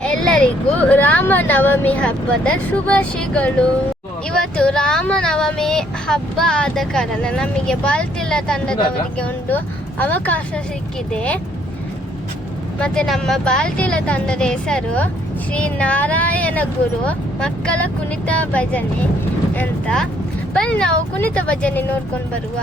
ಎಲ್ಲರಿಗೂ ರಾಮನವಮಿ ಹಬ್ಬದ ಶುಭಾಶಯಗಳು. ಇವತ್ತು ರಾಮನವಮಿ ಹಬ್ಬ ಆದ ಕಾರಣ ನಮಗೆ ಬಾಲ್ತಿಲ ತಂಡದವರಿಗೆ ಒಂದು ಅವಕಾಶ ಸಿಕ್ಕಿದೆ. ಮತ್ತೆ ನಮ್ಮ ಬಾಲ್ತಿಲ ತಂಡದ ಹೆಸರು ಶ್ರೀ ನಾರಾಯಣ ಗುರು ಮಕ್ಕಳ ಕುಣಿತ ಭಜನೆ ಅಂತ. ಬನ್ನಿ ನಾವು ಕುಣಿತ ಭಜನೆ ನೋಡ್ಕೊಂಡು ಬರುವ.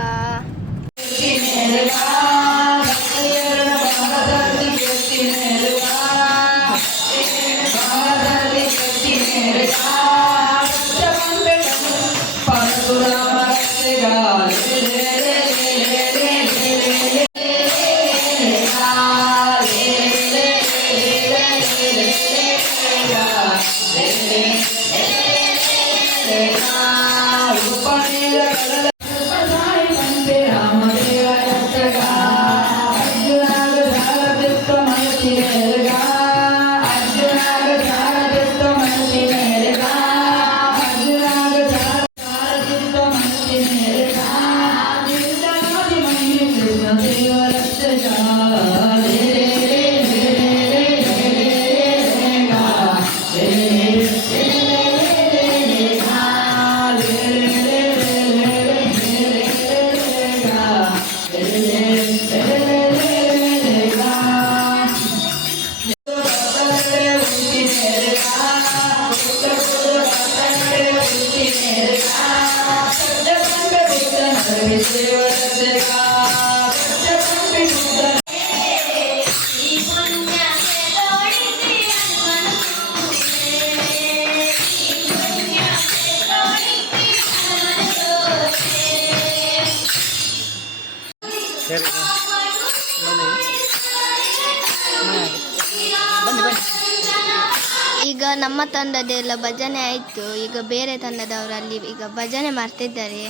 ಈಗ ನಮ್ಮ ತಂಡದೆಲ್ಲ ಭಜನೆ ಆಯಿತು. ಈಗ ಬೇರೆ ತಂಡದವರಲ್ಲಿ ಈಗ ಭಜನೆ ಮಾಡ್ತಿದ್ದಾರೆ.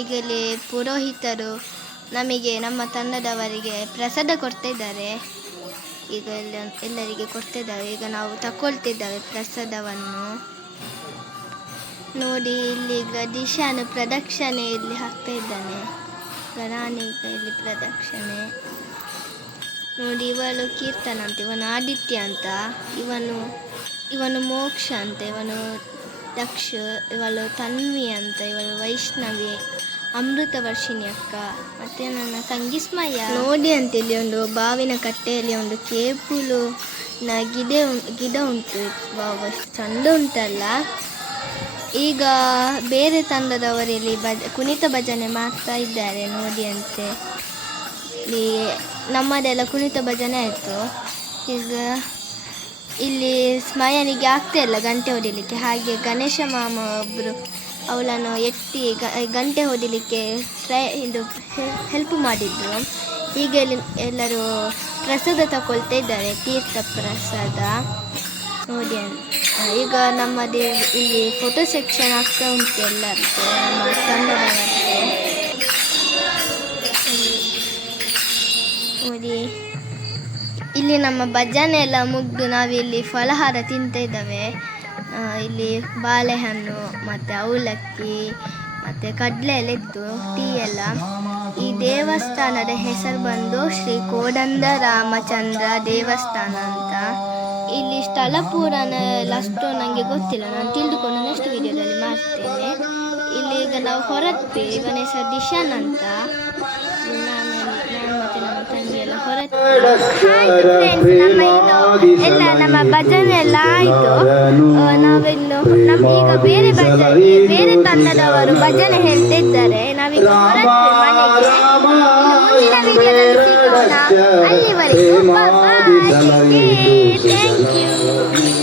ಈಗ ಇಲ್ಲಿ ಪುರೋಹಿತರು ನಮಗೆ ನಮ್ಮ ತಂಡದವರಿಗೆ ಪ್ರಸಾದ ಕೊಡ್ತಿದ್ದಾರೆ. ಈಗ ಎಲ್ಲರಿಗೆ ಕೊಡ್ತಿದ್ದಾರೆ. ಈಗ ನಾವು ತಗೊಳ್ತಿದ್ದೇವೆ ಪ್ರಸಾದವನ್ನು. ನೋಡಿ ಇಲ್ಲಿ ಈಗ ದಿಶಾನು ಪ್ರದಕ್ಷಿಣೆ ಇಲ್ಲಿ ಹಾಕ್ತಾ ಇದ್ದಾನೆ. ನಾನೀಗ ಇಲ್ಲಿ ಪ್ರದಕ್ಷಿಣೆ ನೋಡಿ. ಇವಳು ಕೀರ್ತನ ಅಂತ, ಇವನು ಆದಿತ್ಯ ಅಂತ, ಇವನು ಮೋಕ್ಷ ಅಂತ, ಇವನು ದಕ್ಷ, ಇವಳು ತನ್ವಿ ಅಂತ, ಇವಳು ವೈಷ್ಣವಿ, ಅಮೃತ ವರ್ಷಿಣಿ ಅಕ್ಕ, ಮತ್ತೆ ನನ್ನ ತಂಗಿ ಸ್ಮಯ. ನೋಡಿ ಅಂತ ಇಲ್ಲಿ ಒಂದು ಬಾವಿನ ಕಟ್ಟೆಯಲ್ಲಿ ಒಂದು ಕೇಪುಲು ಗಿಡ ಉಂಟು. ಚಂದ ಉಂಟಲ್ಲ. ಈಗ ಬೇರೆ ತಂಡದವರಲ್ಲಿ ಕುಣಿತ ಭಜನೆ ಮಾಡ್ತಾ ಇದ್ದಾರೆ. ನೋಡಿ ಅಂತೆ ಇಲ್ಲಿ ನಮ್ಮದೆಲ್ಲ ಕುಣಿತ ಭಜನೆ ಆಯಿತು. ಈಗ ಇಲ್ಲಿ ಸ್ಮಯನಿಗೆ ಆಗ್ತಾ ಇಲ್ಲ ಗಂಟೆ ಹೊಡಿಲಿಕ್ಕೆ. ಹಾಗೆ ಗಣೇಶ ಮಾಮ ಒಬ್ಬರು ಅವಳನ್ನು ಎತ್ತಿ ಗಂಟೆ ಹೊಡಿಲಿಕ್ಕೆ ಹೆಲ್ಪ್ ಮಾಡಿದ್ರು. ಈಗ ಎಲ್ಲರೂ ಪ್ರಸಾದ ತಗೊಳ್ತಾ ಇದ್ದಾರೆ, ತೀರ್ಥ ಪ್ರಸಾದ. ನೋಡಿ ಈಗ ನಮ್ಮದೇ ಇಲ್ಲಿ ಫೋಟೋ ಸೆಕ್ಷನ್ ಆಗ್ತಾ ಉಂಟು ಎಲ್ಲರಿಗೂ, ನಮ್ಮ ತಂಡದವರಿಗೆ. ನೋಡಿ ಇಲ್ಲಿ ನಮ್ಮ ಭಜನೆ ಎಲ್ಲ ಮುಗಿದು ನಾವಿಲ್ಲಿ ಫಲಹಾರ ತಿಂತ ಇದ್ದಾವೆ. ಇಲ್ಲಿ ಬಾಳೆಹಣ್ಣು ಮತ್ತು ಅವಲಕ್ಕಿ ಮತ್ತು ಕಡಲೆ ಎಲ್ಲ ಇತ್ತು, ಟೀ ಎಲ್ಲ. ಈ ದೇವಸ್ಥಾನದ ಹೆಸರು ಬಂದು ಶ್ರೀ ಕೋದಂಡ ರಾಮಚಂದ್ರ ದೇವಸ್ಥಾನ ಅಂತ. ಇಲ್ಲಿ ಸ್ಥಳ ಪುರಾಣ ಎಲ್ಲ ಅಷ್ಟು ನನಗೆ ಗೊತ್ತಿಲ್ಲ, ನಾನು ತಿಳಿದುಕೊಂಡು ನೆಕ್ಸ್ಟ್ ವಿಡಿಯೋದಲ್ಲಿ ಮಾಡ್ತೇನೆ. ಇಲ್ಲಿ ಈಗ ನಾವು ಹೊರಟ್ವಿ. ಇವನ ಹೆಸರು ದಿಶಾನ್ ಅಂತ. ನಾನು ಮತ್ತು ನಮ್ಮ ತಂಗಿ ಎಲ್ಲ ಹೊರಟ್ವಿ. ನಮ್ಮ ಭಜನೆ ಎಲ್ಲ ಆಯಿತು. ನಾವಿನ್ನು ಈಗ ಬೇರೆ ತಂಡದವರು ಭಜನೆ ಹೇಳ್ತಿದ್ದಾರೆ. ನಾವೀಗ ಹೊರಟ್ವಿ ಮನೆಗೆ. ಮುಂದಿನ ವಿಡಿಯೋದಲ್ಲಿ ಸಿಗೋಣ. ಅಲ್ಲಿವರೆಗೂ ಥ್ಯಾಂಕ್ ಯು.